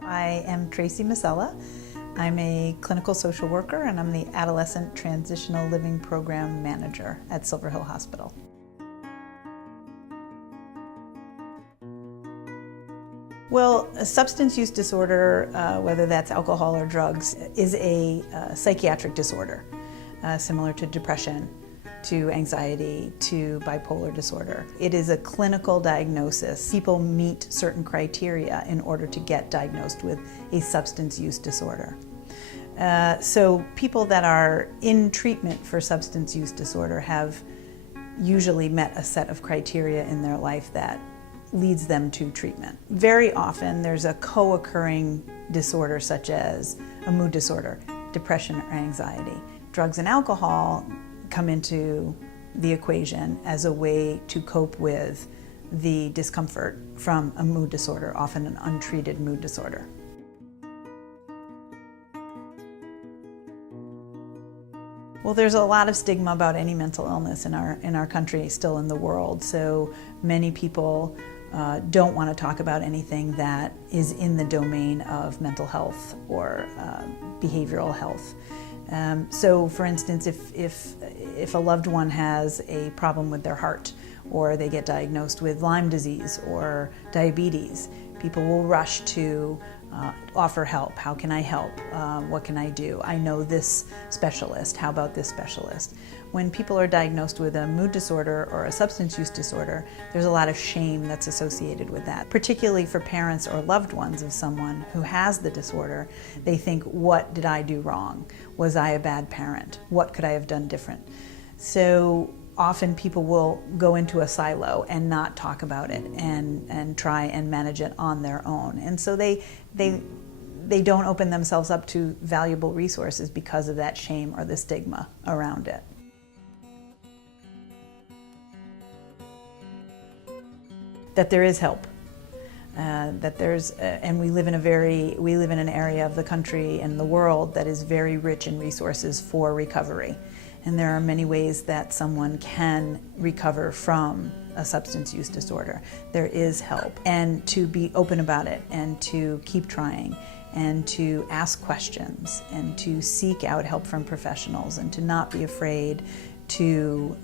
I am Tracey Masella. I'm a clinical social worker and I'm the Adolescent Transitional Living Program Manager at Silver Hill Hospital. Well, a substance use disorder, whether that's alcohol or drugs, is a psychiatric disorder, similar to depression, to anxiety, to bipolar disorder. It is a clinical diagnosis. People meet certain criteria in order to get diagnosed with a substance use disorder. So people that are in treatment for substance use disorder have usually met a set of criteria in their life that leads them to treatment. Very often there's a co-occurring disorder such as a mood disorder, depression or anxiety. Drugs and alcohol come into the equation as a way to cope with the discomfort from a mood disorder, often an untreated mood disorder. Well, there's a lot of stigma about any mental illness in our country, still in the world. So many people don't want to talk about anything that is in the domain of mental health or behavioral health. So, for instance, if a loved one has a problem with their heart, or they get diagnosed with Lyme disease or diabetes, people will rush to offer help. How can I help? What can I do? I know this specialist. How about this specialist? When people are diagnosed with a mood disorder or a substance use disorder, there's a lot of shame that's associated with that. Particularly for parents or loved ones of someone who has the disorder, they think, what did I do wrong? Was I a bad parent? What could I have done different? So often people will go into a silo and not talk about it and try and manage it on their own. And so they don't open themselves up to valuable resources because of that shame or the stigma around it. That there is help. That there's, and we live in an area of the country and the world that is very rich in resources for recovery. And there are many ways that someone can recover from a substance use disorder. There is help. And to be open about it and to keep trying and to ask questions and to seek out help from professionals and to not be afraid to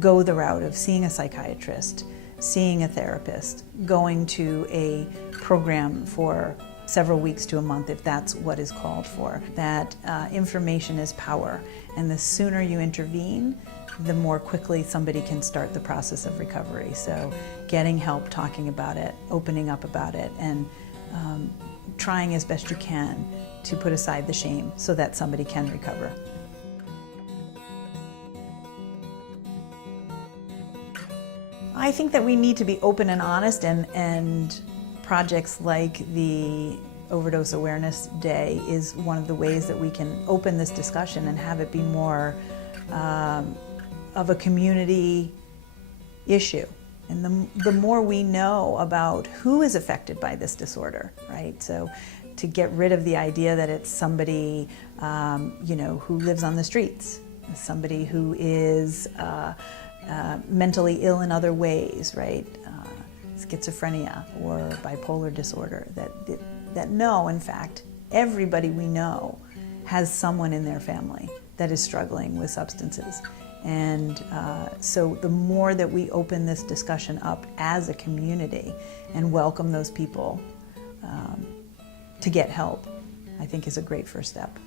go the route of seeing a psychiatrist, seeing a therapist, going to a program for several weeks to a month if that's what is called for. That information is power, and the sooner you intervene, the more quickly somebody can start the process of recovery. So getting help, talking about it, opening up about it, and trying as best you can to put aside the shame so that somebody can recover. I think that we need to be open and honest, and projects like the Overdose Awareness Day is one of the ways that we can open this discussion and have it be more of a community issue. And the more we know about who is affected by this disorder, right? So to get rid of the idea that it's somebody who lives on the streets, somebody who is mentally ill in other ways, right? Schizophrenia or bipolar disorder, that no, in fact, everybody we know has someone in their family that is struggling with substances. And so the more that we open this discussion up as a community and welcome those people to get help, I think is a great first step.